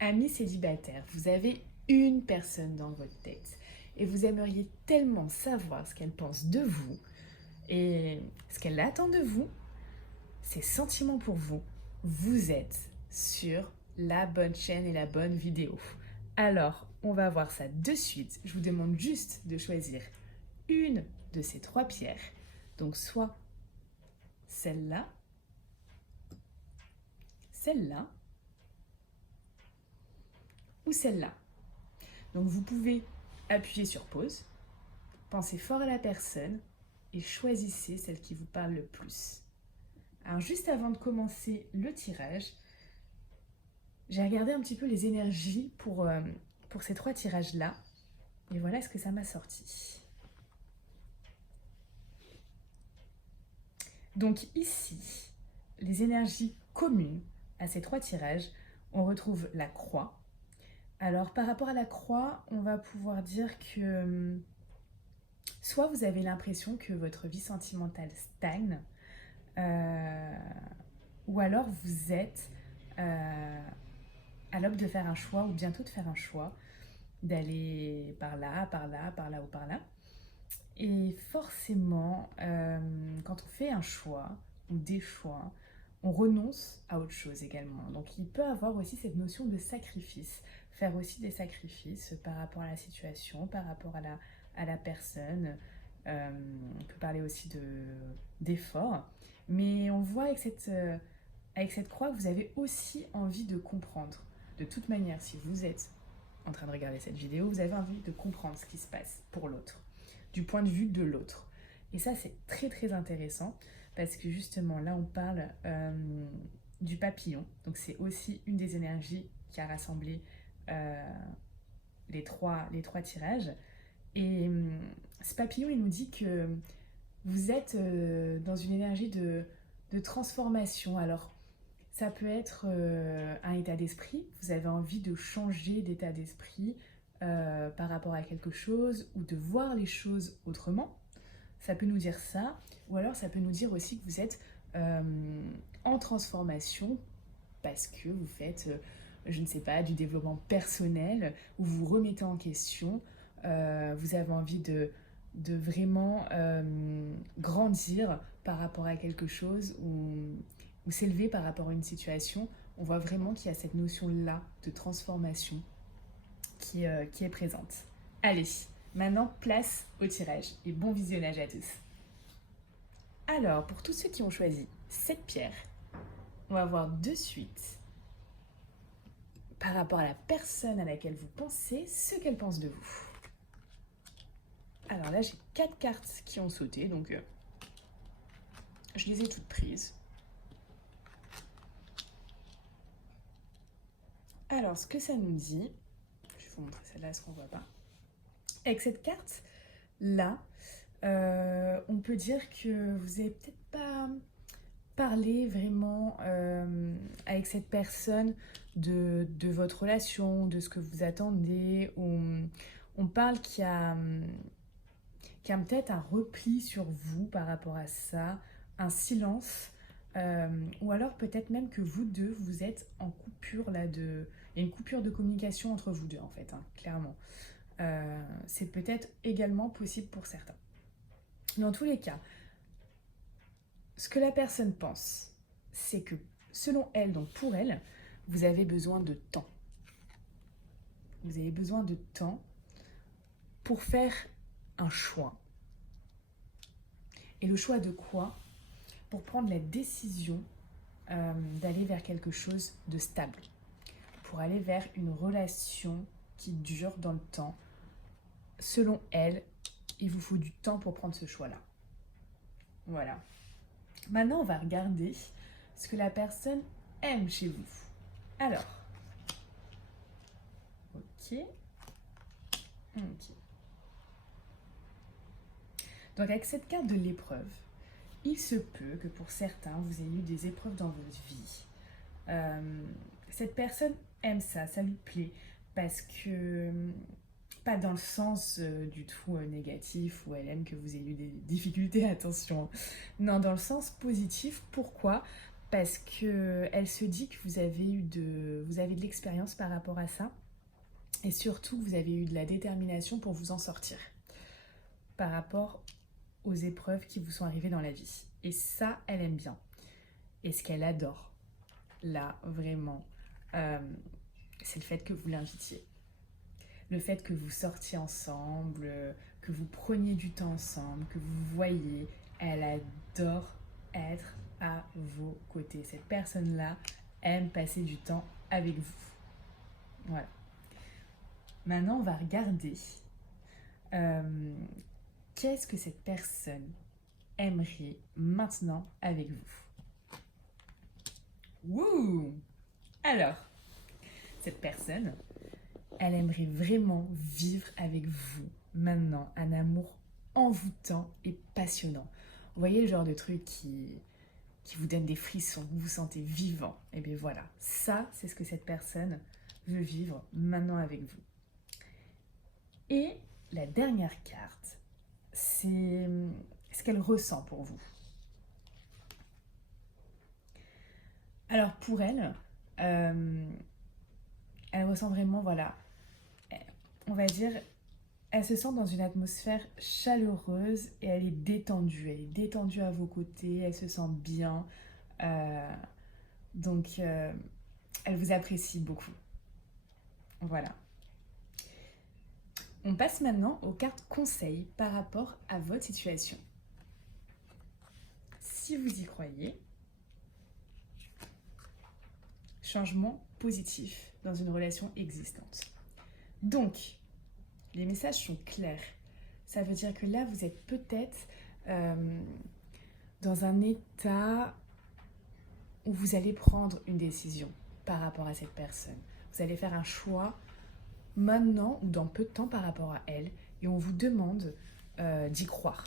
Amis célibataires, vous avez une personne dans votre tête et vous aimeriez tellement savoir ce qu'elle pense de vous et ce qu'elle attend de vous, ses sentiments pour vous. Vous êtes sur la bonne chaîne et la bonne vidéo. Alors, on va voir ça de suite. Je vous demande juste de choisir une de ces trois pierres. Donc, soit celle-là, celle-là ou celle-là. Donc, vous pouvez appuyer sur pause. Pensez fort à la personne et choisissez celle qui vous parle le plus. Alors juste avant de commencer le tirage, j'ai regardé un petit peu les énergies pour ces trois tirages-là. Et voilà ce que ça m'a sorti. Donc ici, les énergies communes à ces trois tirages, on retrouve la croix. Alors par rapport à la croix, on va pouvoir dire que soit vous avez l'impression que votre vie sentimentale stagne, euh, ou alors vous êtes à l'aube de faire un choix ou bientôt de faire un choix, d'aller par là, par là, par là ou par là. Et forcément, quand on fait un choix ou des choix, on renonce à autre chose également. Donc il peut avoir aussi cette notion de sacrifice, faire aussi des sacrifices par rapport à la situation, par rapport à la personne. On peut parler aussi d'effort. Mais on voit avec cette croix que vous avez aussi envie de comprendre. De toute manière, si vous êtes en train de regarder cette vidéo, vous avez envie de comprendre ce qui se passe pour l'autre, du point de vue de l'autre. Et ça, c'est très très intéressant parce que justement, là, on parle du papillon. Donc, c'est aussi une des énergies qui a rassemblé euh, les trois tirages. Et ce papillon, il nous dit que vous êtes dans une énergie de transformation. Alors, ça peut être un état d'esprit. Vous avez envie de changer d'état d'esprit par rapport à quelque chose ou de voir les choses autrement. Ça peut nous dire ça. Ou alors ça peut nous dire aussi que vous êtes euh, en transformation parce que vous faites, je ne sais pas, du développement personnel ou vous vous remettez en question. Vous avez envie de vraiment grandir par rapport à quelque chose ou s'élever par rapport à une situation. On voit vraiment qu'il y a cette notion-là de transformation qui est présente. Allez, maintenant place au tirage et bon visionnage à tous. Alors, pour tous ceux qui ont choisi cette pierre, on va voir de suite, par rapport à la personne à laquelle vous pensez, ce qu'elle pense de vous. Alors là, j'ai 4 cartes qui ont sauté, donc je les ai toutes prises. Alors, ce que ça nous dit, je vais vous montrer celle-là, ce qu'on ne voit pas. Avec cette carte-là, on peut dire que vous n'avez peut-être pas parlé vraiment avec cette personne de votre relation, de ce que vous attendez. On parle qu'il y a peut-être un repli sur vous par rapport à ça, un silence. Ou alors peut-être même que vous deux, vous êtes en coupure là de... Il y a une coupure de communication entre vous deux en fait, hein, clairement. C'est peut-être également possible pour certains. Dans tous les cas, ce que la personne pense, c'est que selon elle, donc pour elle, vous avez besoin de temps. Vous avez besoin de temps pour faire un choix. Et le choix de quoi? Pour prendre la décision d'aller vers quelque chose de stable. Pour aller vers une relation qui dure dans le temps. Selon elle, il vous faut du temps pour prendre ce choix-là. Voilà. Maintenant, on va regarder ce que la personne aime chez vous. Alors, ok. Ok. Donc avec cette carte de l'épreuve, il se peut que pour certains, vous ayez eu des épreuves dans votre vie. Cette personne aime ça, ça lui plaît, parce que, pas dans le sens du tout négatif, où elle aime que vous ayez eu des difficultés, attention. Non, dans le sens positif. Pourquoi? parce que elle se dit que vous avez de l'expérience par rapport à ça, et surtout vous avez eu de la détermination pour vous en sortir par rapport aux épreuves qui vous sont arrivées dans la vie. Et ça, elle aime bien. Et ce qu'elle adore, là, vraiment, euh, c'est le fait que vous l'invitiez. Le fait que vous sortiez ensemble, que vous preniez du temps ensemble, que vous voyez, elle adore être à vos côtés. Cette personne-là aime passer du temps avec vous. Voilà. Maintenant, on va regarder euh, qu'est-ce que cette personne aimerait maintenant avec vous. Wouh! Alors, cette personne, elle aimerait vraiment vivre avec vous maintenant un amour envoûtant et passionnant. Vous voyez le genre de truc qui vous donne des frissons, vous vous sentez vivant. Et bien voilà, ça c'est ce que cette personne veut vivre maintenant avec vous. Et la dernière carte, c'est ce qu'elle ressent pour vous. Alors pour elle, elle ressent vraiment, voilà, on va dire, elle se sent dans une atmosphère chaleureuse et elle est détendue. Elle est détendue à vos côtés, elle se sent bien. Euh, donc, elle vous apprécie beaucoup. Voilà. On passe maintenant aux cartes conseils par rapport à votre situation. Si vous y croyez, changement positif dans une relation existante. Donc, les messages sont clairs. Ça veut dire que là, vous êtes peut-être dans un état où vous allez prendre une décision par rapport à cette personne. Vous allez faire un choix maintenant ou dans peu de temps par rapport à elle et on vous demande d'y croire.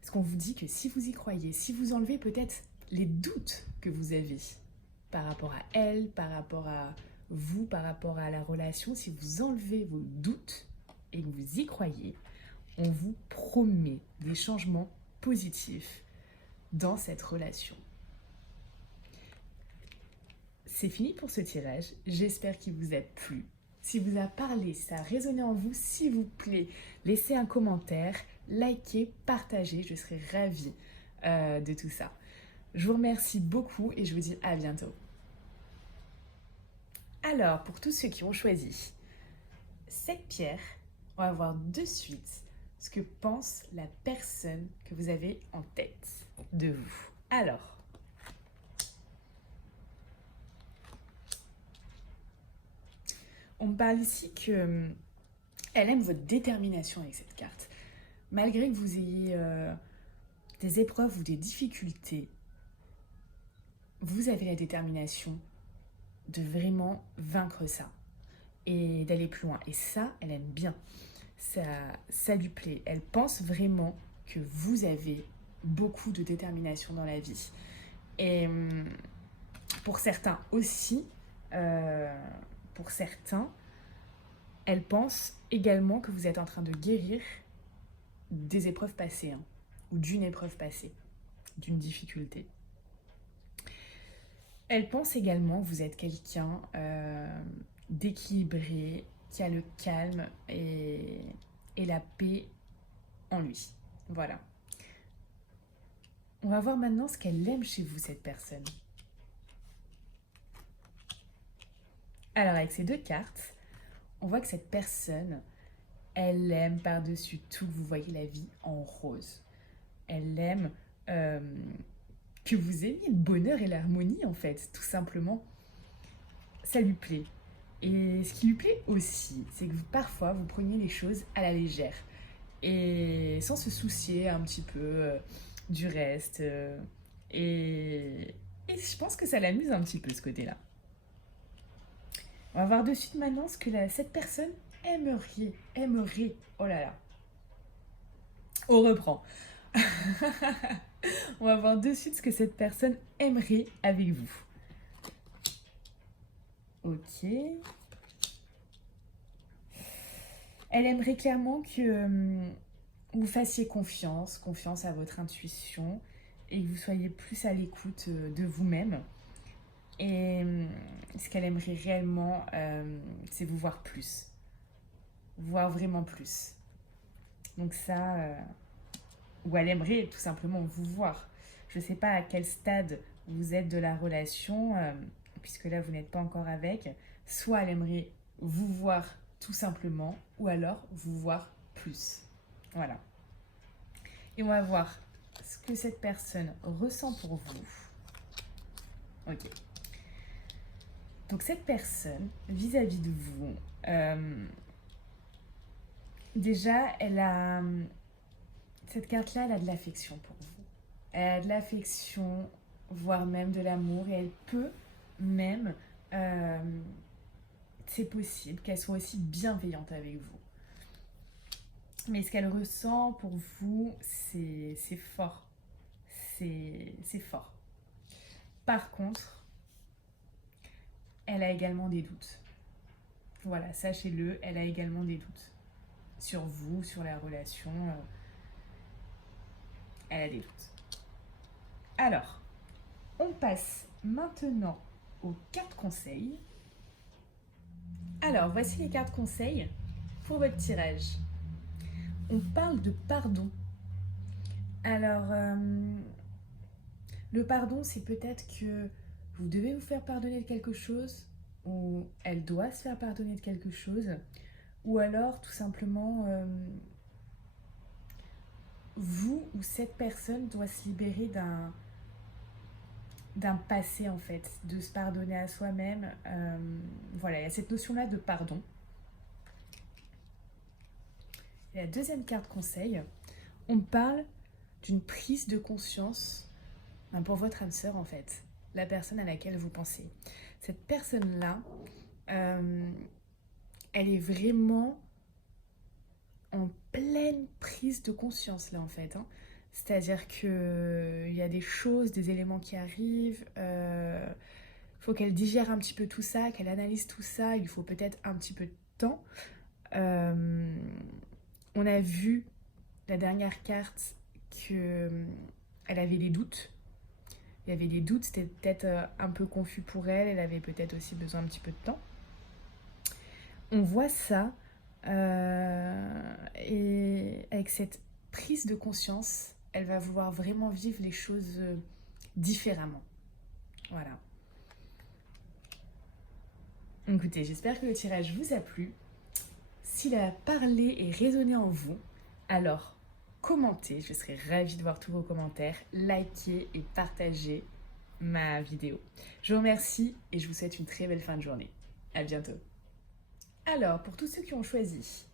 Parce qu'on vous dit que si vous y croyez, si vous enlevez peut-être les doutes que vous avez par rapport à elle, par rapport à vous, par rapport à la relation, si vous enlevez vos doutes et que vous y croyez, on vous promet des changements positifs dans cette relation. C'est fini pour ce tirage, j'espère qu'il vous a plu. Si vous a parlé, si ça a résonné en vous, s'il vous plaît, laissez un commentaire, likez, partagez, je serai ravie de tout ça. Je vous remercie beaucoup et je vous dis à bientôt. Alors, pour tous ceux qui ont choisi cette pierre, on va voir de suite ce que pense la personne que vous avez en tête de vous. Alors, on me parle ici que elle aime votre détermination avec cette carte. Malgré que vous ayez des épreuves ou des difficultés, vous avez la détermination de vraiment vaincre ça et d'aller plus loin. Et ça, elle aime bien. Ça lui plaît. Elle pense vraiment que vous avez beaucoup de détermination dans la vie. Et pour certains aussi, pour certains, elle pense également que vous êtes en train de guérir des épreuves passées, hein, ou d'une épreuve passée, d'une difficulté. Elle pense également que vous êtes quelqu'un d'équilibré, qui a le calme et la paix en lui. Voilà. On va voir maintenant ce qu'elle aime chez vous, cette personne. Alors, avec ces deux cartes, on voit que cette personne, elle aime par-dessus tout que vous voyez la vie en rose. Elle aime que vous aimiez le bonheur et l'harmonie, en fait, tout simplement. Ça lui plaît. Et ce qui lui plaît aussi, c'est que parfois, vous preniez les choses à la légère. Et sans se soucier un petit peu du reste. Et je pense que ça l'amuse un petit peu, ce côté-là. On va voir de suite maintenant ce que cette personne aimerait. Oh là là. On reprend. On va voir de suite ce que cette personne aimerait avec vous. Ok. Elle aimerait clairement que vous fassiez confiance à votre intuition et que vous soyez plus à l'écoute de vous-même. Et ce qu'elle aimerait réellement, c'est vous voir plus, voir vraiment plus. Donc ça, ou elle aimerait tout simplement vous voir. Je ne sais pas à quel stade vous êtes de la relation, puisque là vous n'êtes pas encore avec. Soit elle aimerait vous voir tout simplement, ou alors vous voir plus. Voilà. Et on va voir ce que cette personne ressent pour vous. Ok. Donc cette personne, vis-à-vis de vous, déjà, elle a... Cette carte-là, elle a de l'affection pour vous. Elle a de l'affection, voire même de l'amour, et elle peut même... c'est possible qu'elle soit aussi bienveillante avec vous. Mais ce qu'elle ressent pour vous, c'est fort. C'est fort. Par contre, elle a également des doutes. Voilà, sachez-le, elle a également des doutes. Sur vous, sur la relation. Elle a des doutes. Alors, on passe maintenant aux cartes conseils. Alors, voici les cartes conseils pour votre tirage. On parle de pardon. Alors, le pardon, c'est peut-être que vous devez vous faire pardonner de quelque chose, ou elle doit se faire pardonner de quelque chose, ou alors tout simplement, vous ou cette personne doit se libérer d'un passé en fait, de se pardonner à soi-même. Voilà, il y a cette notion-là de pardon. Et la deuxième carte conseil, on parle d'une prise de conscience pour votre âme sœur en fait, la personne à laquelle vous pensez. Cette personne-là, elle est vraiment en pleine prise de conscience là en fait. C'est-à-dire qu'il y a des choses, des éléments qui arrivent. Faut qu'elle digère un petit peu tout ça, qu'elle analyse tout ça. Il faut peut-être un petit peu de temps. On a vu la dernière carte que elle avait des doutes. Il y avait des doutes, c'était peut-être un peu confus pour elle. Elle avait peut-être aussi besoin un petit peu de temps. On voit ça et avec cette prise de conscience, elle va vouloir vraiment vivre les choses différemment. Voilà. Écoutez, j'espère que le tirage vous a plu. S'il a parlé et résonné en vous, alors commentez, je serai ravie de voir tous vos commentaires, likez et partagez ma vidéo. Je vous remercie et je vous souhaite une très belle fin de journée. À bientôt. Alors, pour tous ceux qui ont choisi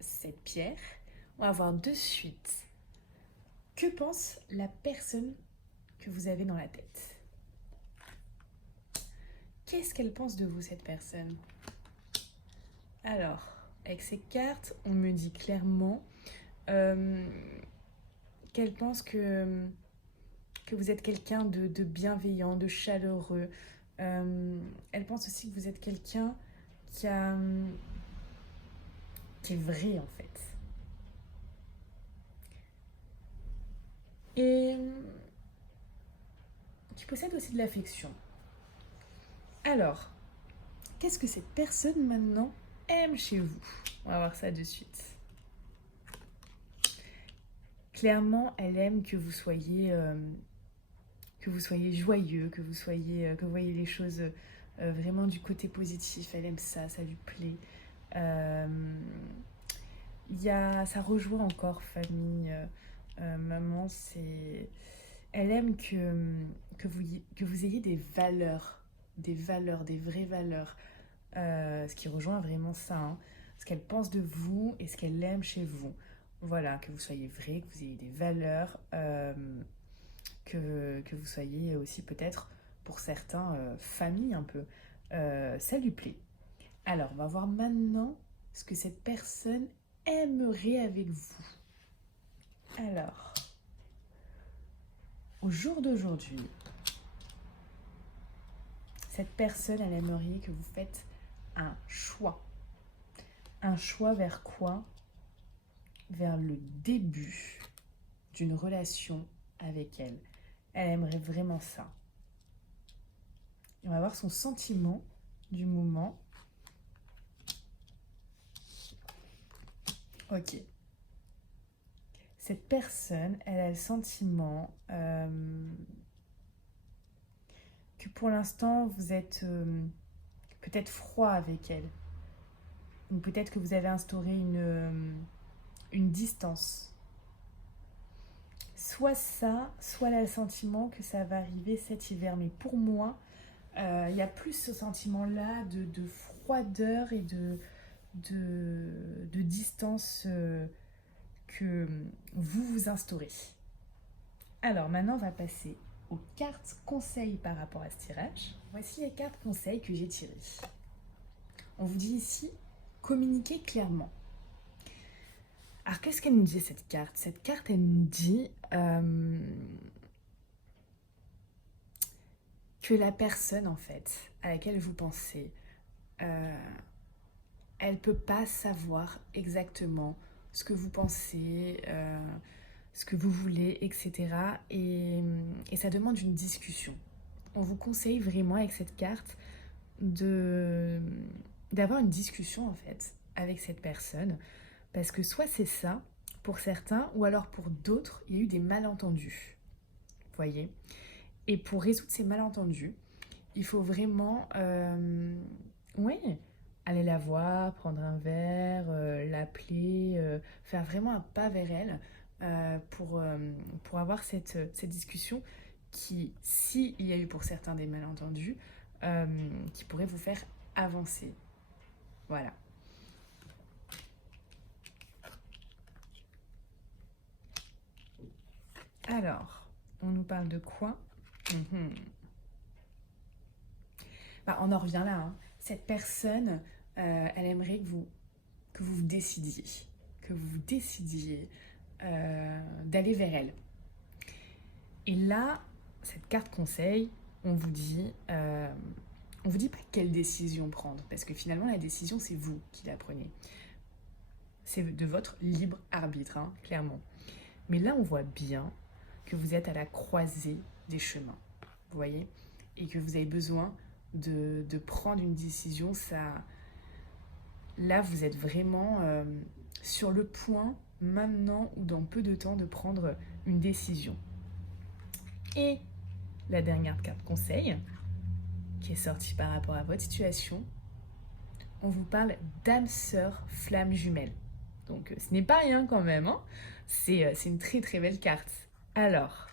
cette pierre, on va voir de suite que pense la personne que vous avez dans la tête. Qu'est-ce qu'elle pense de vous, cette personne? Alors, avec ces cartes, on me dit clairement qu'elle pense que vous êtes quelqu'un de bienveillant, de chaleureux. Elle pense aussi que vous êtes quelqu'un qui est vrai en fait. Et qui possède aussi de l'affection. Alors, qu'est-ce que cette personne maintenant aime chez vous? On va voir ça de suite. Clairement, elle aime que vous soyez joyeux, que vous voyez les choses vraiment du côté positif. Elle aime ça, ça lui plaît. Ça rejoint encore famille, maman, elle aime que vous ayez des valeurs, des vraies valeurs. Ce qui rejoint vraiment ça, ce qu'elle pense de vous et ce qu'elle aime chez vous. Voilà, que vous soyez vrai, que vous ayez des valeurs, que vous soyez aussi peut-être, pour certains, famille un peu. Ça lui plaît. Alors, on va voir maintenant ce que cette personne aimerait avec vous. Alors, au jour d'aujourd'hui, cette personne, elle aimerait que vous faites un choix. Un choix vers quoi? Vers le début d'une relation avec elle. Elle aimerait vraiment ça. On va voir son sentiment du moment. Ok. Cette personne, elle a le sentiment que pour l'instant, vous êtes peut-être froid avec elle. Ou peut-être que vous avez instauré une distance. Soit ça, soit elle a le sentiment que ça va arriver cet hiver. Mais pour moi, il y a plus ce sentiment-là de froideur et de distance que vous vous instaurez. Alors maintenant, on va passer aux cartes conseils par rapport à ce tirage. Voici les cartes conseils que j'ai tirées. On vous dit ici, communiquez clairement. Alors qu'est-ce qu'elle nous dit cette carte? Cette carte, elle nous dit que la personne en fait à laquelle vous pensez, elle ne peut pas savoir exactement ce que vous pensez, ce que vous voulez, etc. Et ça demande une discussion. On vous conseille vraiment avec cette carte d'avoir une discussion en fait avec cette personne. Parce que soit c'est ça pour certains, ou alors pour d'autres, il y a eu des malentendus. Vous voyez? Et pour résoudre ces malentendus, il faut vraiment oui, aller la voir, prendre un verre, l'appeler, faire vraiment un pas vers elle pour avoir cette discussion qui, s'il y a eu pour certains des malentendus, qui pourrait vous faire avancer. Voilà. Alors, on nous parle de quoi? Bah, on en revient là. Hein. Cette personne, elle aimerait que vous décidiez. Que vous décidiez d'aller vers elle. Et là, cette carte conseil, on vous dit pas quelle décision prendre. Parce que finalement, la décision, c'est vous qui la prenez. C'est de votre libre arbitre, hein, clairement. Mais là, on voit bien que vous êtes à la croisée des chemins. Vous voyez? Et que vous avez besoin de prendre une décision. Là, vous êtes vraiment sur le point, maintenant ou dans peu de temps, de prendre une décision. Et la dernière carte conseil, qui est sortie par rapport à votre situation, on vous parle d'âme sœur flamme jumelle. Donc, ce n'est pas rien quand même. Hein. C'est une très très belle carte. Alors,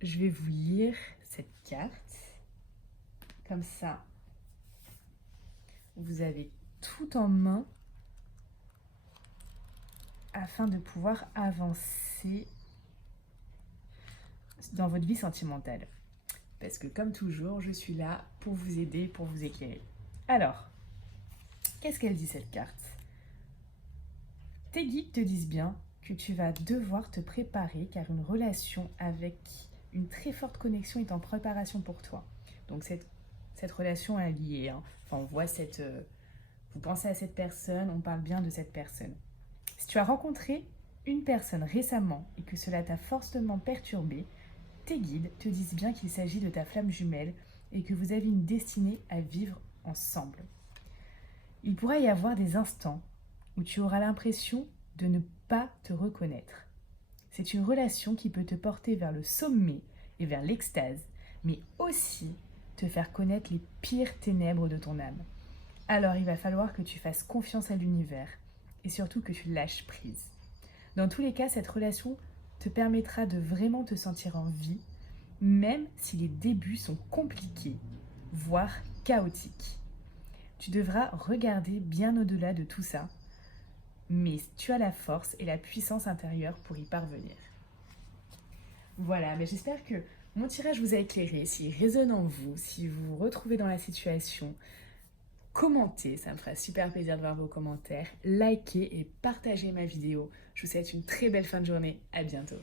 je vais vous lire cette carte. Comme ça, vous avez tout en main afin de pouvoir avancer dans votre vie sentimentale. Parce que comme toujours, je suis là pour vous aider, pour vous éclairer. Alors, qu'est-ce qu'elle dit cette carte? Tes guides te disent bien que tu vas devoir te préparer car une relation avec une très forte connexion est en préparation pour toi. Donc cette relation est liée. Hein. Enfin, on voit vous pensez à cette personne, on parle bien de cette personne. Si tu as rencontré une personne récemment et que cela t'a fortement perturbé, tes guides te disent bien qu'il s'agit de ta flamme jumelle et que vous avez une destinée à vivre ensemble. Il pourra y avoir des instants où tu auras l'impression de ne pas te reconnaître. C'est une relation qui peut te porter vers le sommet et vers l'extase, mais aussi te faire connaître les pires ténèbres de ton âme. Alors il va falloir que tu fasses confiance à l'univers et surtout que tu lâches prise. Dans tous les cas, cette relation te permettra de vraiment te sentir en vie, même si les débuts sont compliqués, voire chaotiques. Tu devras regarder bien au-delà de tout ça, mais tu as la force et la puissance intérieure pour y parvenir. Voilà, mais j'espère que mon tirage vous a éclairé, s'il résonne en vous, si vous vous retrouvez dans la situation. Commentez, ça me fera super plaisir de voir vos commentaires. Likez et partagez ma vidéo. Je vous souhaite une très belle fin de journée. À bientôt.